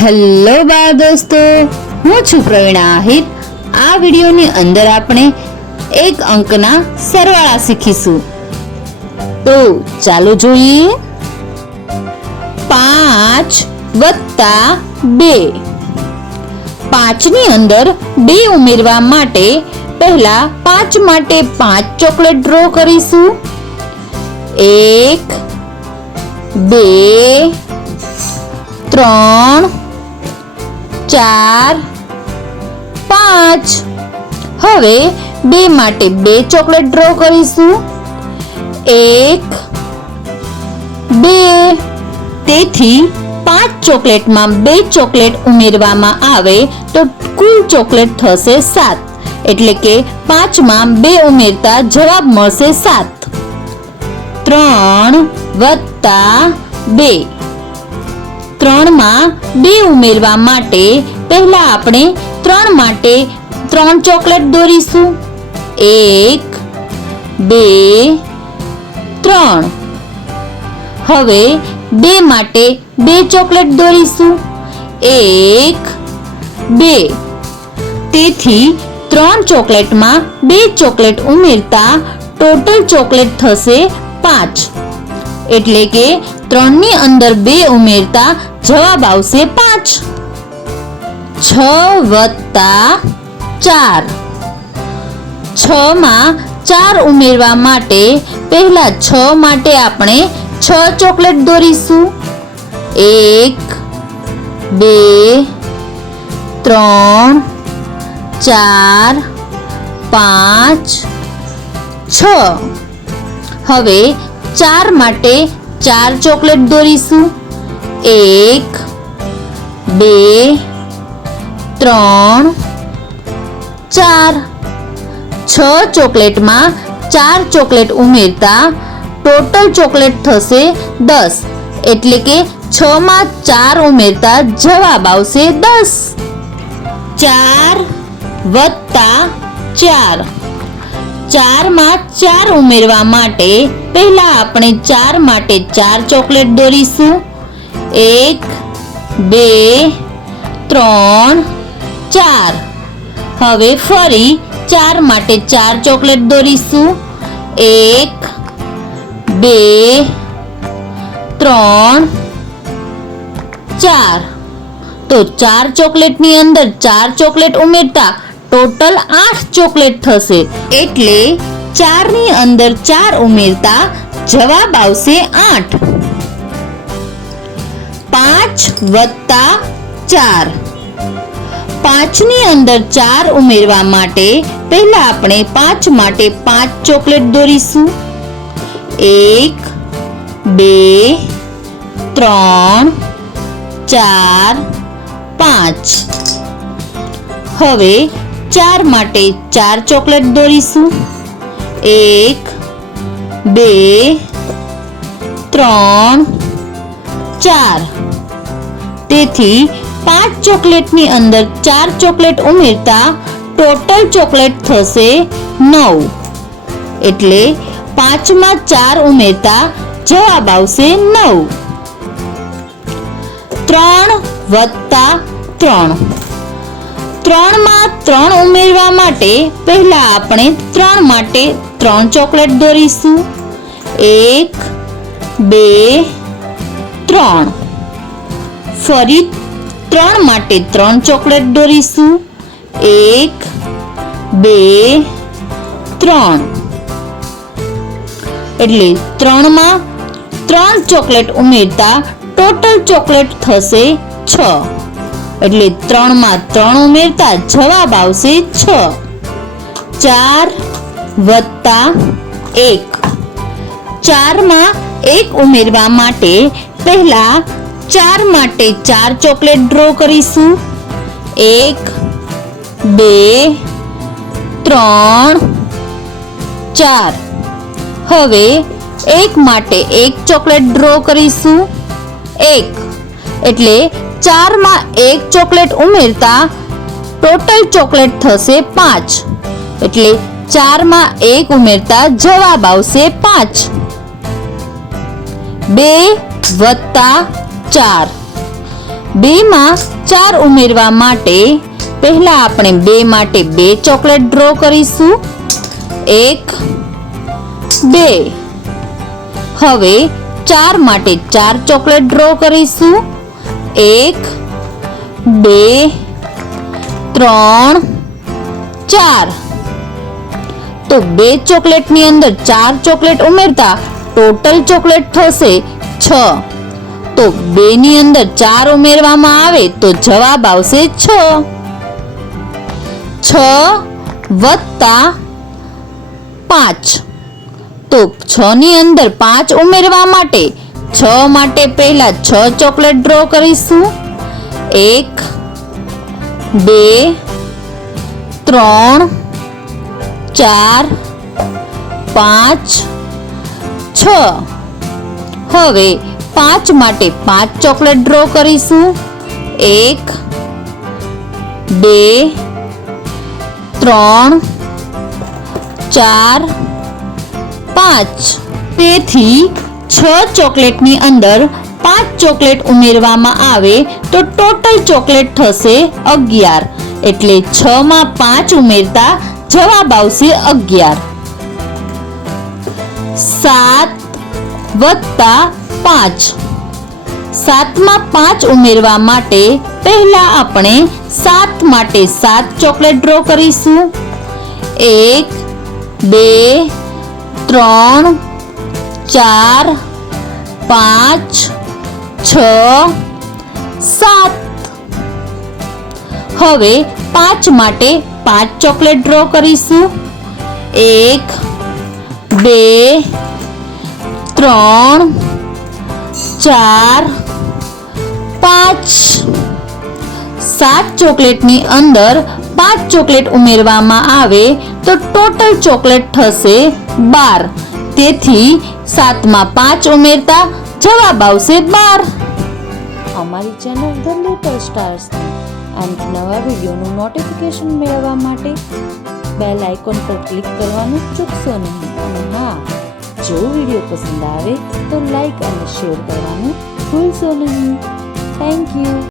Hello બાળ દોસ્તો, હું છું પ્રવીણા આહિર। આ વિડીયોની અંદર આપણે એક અંકના સરવાળા શીખીશું। તો ચાલો જોઈએ। 5 વત્તા 2। 5 ની અંદર 2 ઉમેરવા માટે પહેલા 5 માટે 5 ચોકલેટ ડ્રો કરીશું। 1 2 3 4 5। હવે 2 માટે 2 ચોકલેટ ડ્રો કરીશું। 1 2। તેથી 5 ચોકલેટમાં 2 ચોકલેટ ઉમેરવામાં આવે તો કુલ ચોકલેટ થશે 7, એટલે કે 5 માં 2 ઉમેરતા જવાબ મળશે 7। 3 વત્તા 2। 3 માં 2 ઉમેરવા માટે પહેલા આપણે 3 માટે 3 ચોકલેટ દોરીશું। 1 2 3। હવે 2 માટે 2 ચોકલેટ દોરીશું। 1 2। તેથી 3 ચોકલેટમાં 2 ચોકલેટ ઉમેરતા ટોટલ ચોકલેટ થશે 5, એટલે કે 3 ની અંદર 2 ઉમેરતા જવાબ આવશે 5। 6 વત્તા 4। 6 માં 4 ઉમેરવા માટે પહેલા 6 માટે આપણે 6 ચોકલેટ દોરીશું। 1 2 3 4 5 6। હવે 4 માટે 4 ચોકલેટ દોરીશું। 1 2 3 4। 6 ચોકલેટમાં 4 ચોકલેટ ઉમેરતા ટોટલ ચોકલેટ થશે 10, એટલે કે 6 માં 4 ઉમેરતા જવાબ આવશે 10। 4 વત્તા 4। 4 માં 4 ઉમેરવા માટે પહેલા આપણે 4 માટે 4 ચોકલેટ દોરીશું। 1 2 3 4। હવે ફરી 4 માટે 4 ચોકલેટ દોરીશું। 1 2 3 4। તો 4 ચોકલેટની અંદર 4 ચોકલેટ ઉમેરતા ટોટલ 8 ચોકલેટ થશે, એટલે 4 ની અંદર 4 ઉમેરતા જવાબ આવશે 8। 5 વત્તા 4। 5 ની અંદર 4 ઉમેરવા માટે પહેલા આપણે 5 માટે 5 ચોકલેટ દોરીશું। 1 2 3 4 5। હવે 4 માટે 4 ચોકલેટ દોરીશું। 1 2 3 4। તેથી 5 ચોકલેટની અંદર 4 ચોકલેટ ઉમેરતા ટોટલ ચોકલેટ થશે 9, એટલે 5 માં 4 ઉમેરતા જવાબ આવશે 9। 3 વત્તા 3। 3 માં 3 ઉમેરવા માટે પહેલા આપણે 3 માટે 3 ચોકલેટ દોરીશું। 1 2 3। ફરી 3 માટે 3 ચોકલેટ દોરીશું। 1 2 3। એટલે 3 માં 3 ચોકલેટ ઉમેરતા ટોટલ ચોકલેટ થશે 6, એટલે 3 માં 3 ઉમેરતા જવાબ આવશે 6। 4 વત્તા 1। 4 માં 1 ઉમેરવા માટે પહેલા 4 માટે 4 ચોકલેટ ડ્રો કરીશું। 1 2 3 4। હવે 1 માટે 1 ચોકલેટ ડ્રો કરીશું। 1, એટલે 4 માં 1 ચોકલેટ ઉમેરતા ટોટલ ચોકલેટ થશે 5, એટલે 4 માં 1 ઉમેરતા જવાબ આવશે 5। 2 વત્તા 4। 2 માં 4 ઉમેરવા માટે પહેલા આપણે 2 માટે 2 ચોકલેટ ડ્રો કરીશું. 1 2. હવે 4 માટે 4 ચોકલેટ ડ્રો કરીશું. 1 2 3 4. તો 2 ચોકલેટની અંદર 4 ચોકલેટ ઉમેરતા ટોટલ ચોકલેટ થશે 6. તો 2 ની અંદર 4 ઉમેરવામાં આવે તો જવાબ આવશે 6. 6 વત્તા 5. તો 6 ની અંદર 5 ઉમેરવા માટે 6 માટે પહેલા 6 ચોકલેટ ડ્રો કરીશું. 1 2 3 4 5 6. હવે 5 માટે 5 ચોકલેટ ડ્રો કરીશું. 1 2 3 4 5. તેથી 6 ચોકલેટની અંદર 5 ચોકલેટ ઉમેરવામાં આવે તો ટોટલ ચોકલેટ થશે 11. એટલે 6 માં 5 ઉમેરતા જવાબ આવશે 11. 7 વત્તા 5. 7 માં 5 ઉમેરવા માટે પહેલા આપણે 7 માટે 7 ચોકલેટ ડ્રો કરીશું. 1 2 3 4 5 6 7. હવે 5 માટે 5 ચોકલેટ ડ્રો કરીશું. 1 2 3 4 5. 7 ચોકલેટની અંદર 5 ચોકલેટ ઉમેરવામાં આવે તો ટોટલ ચોકલેટ થશે 12. તેથી 7 માં 5 ઉમેરતા જવાબ આવશે 12. અમારી ચેનલ ધ લિટલ સ્ટાર્સ અને નવા વિડીયોનું નોટિફિકેશન મેળવવા માટે બેલ આઇકોન પર ક્લિક કરવાનું ચૂકશો નહીં. અને હા, જો વિડીયો પસંદ આવે તો લાઈક અને શેર કરવાનું ભૂલશો નહીં. Thank you.